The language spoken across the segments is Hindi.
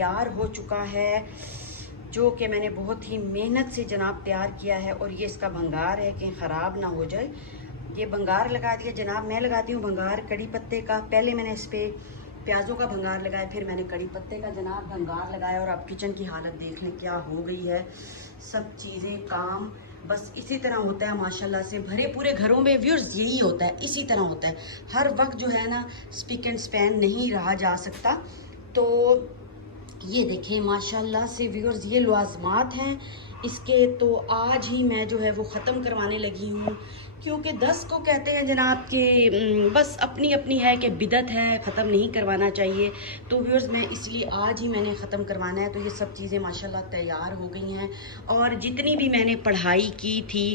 तैयार हो चुका है, जो कि मैंने बहुत ही मेहनत से जनाब तैयार किया है। और ये इसका भंगार है कि ख़राब ना हो जाए। ये भंगार लगा दिया जनाब। मैं लगाती हूँ भंगार कड़ी पत्ते का। पहले मैंने इस पर प्याज़ों का भंगार लगाया, फिर मैंने कड़ी पत्ते का जनाब भंगार लगाया। और अब किचन की हालत देख लें क्या हो गई है। सब चीज़ें काम बस इसी तरह होता है माशाल्लाह से। भरे पूरे घरों में व्यूअर्स यही होता है, इसी तरह होता है। हर वक्त जो है ना स्पीक एंड स्पैन नहीं रहा जा सकता। तो ये देखें माशाल्लाह से व्यूअर्स, ये लवाजमात हैं इसके। तो आज ही मैं जो है वो ख़त्म करवाने लगी हूँ, क्योंकि 10 को कहते हैं जनाब कि बस अपनी अपनी है कि बिदत है, ख़त्म नहीं करवाना चाहिए। तो व्यूअर्स मैं इसलिए आज ही मैंने ख़त्म करवाना है। तो ये सब चीज़ें माशाल्लाह तैयार हो गई हैं। और जितनी भी मैंने पढ़ाई की थी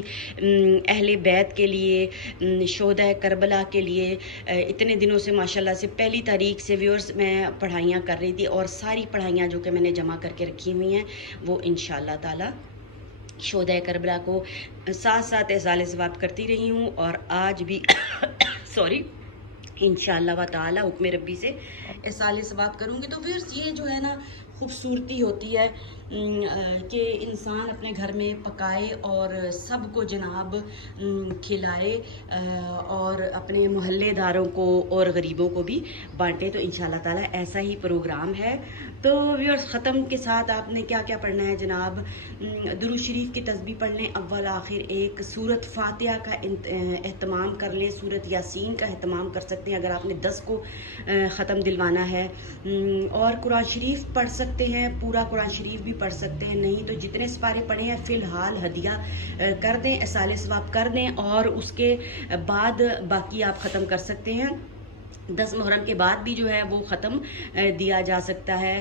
अहले बैत के लिए, शोहदा करबला के लिए, इतने दिनों से माशाल्लाह से पहली तारीख से व्यूअर्स मैं पढ़ाइयाँ कर रही थी। और सारी पढ़ाइयाँ जो कि मैंने जमा करके रखी हुई हैं वो इंशाअल्लाह ताला शोहदा करबला को साथ साथ एहसाले सवाब करती रही हूँ। और आज भी सॉरी इंशाअल्लाह व ताला हुक्म रब्बी से एहसाले सवाब करूँगी। तो फिर ये जो है ना खूबसूरती होती है कि इंसान अपने घर में पकाए और सबको जनाब खिलाए और अपने मोहल्लेदारों को और गरीबों को भी बांटे। तो इंशाअल्लाह ताला ऐसा ही प्रोग्राम है। तो व्यूअर्स ख़त्म के साथ आपने क्या क्या पढ़ना है जनाब, दुरूद शरीफ की तस्बीह पढ़ लें अव्वल आखिर एक, सूरत फातिहा का एहतमाम कर लें, सूरत यासीन का एहतमाम कर सकते हैं अगर आपने 10 को ख़त्म दिलवाना है। और कुरान शरीफ पढ़ सकते हैं, पूरा कुरान शरीफ भी पढ़ सकते हैं। नहीं तो जितने सिपारे पढ़े हैं फ़िलहाल हदिया कर दें, एहसाले सवाब कर दें। और उसके बाद बाकी आप ख़त्म कर सकते हैं। 10 मुहर्रम के बाद भी जो है वो ख़त्म दिया जा सकता है।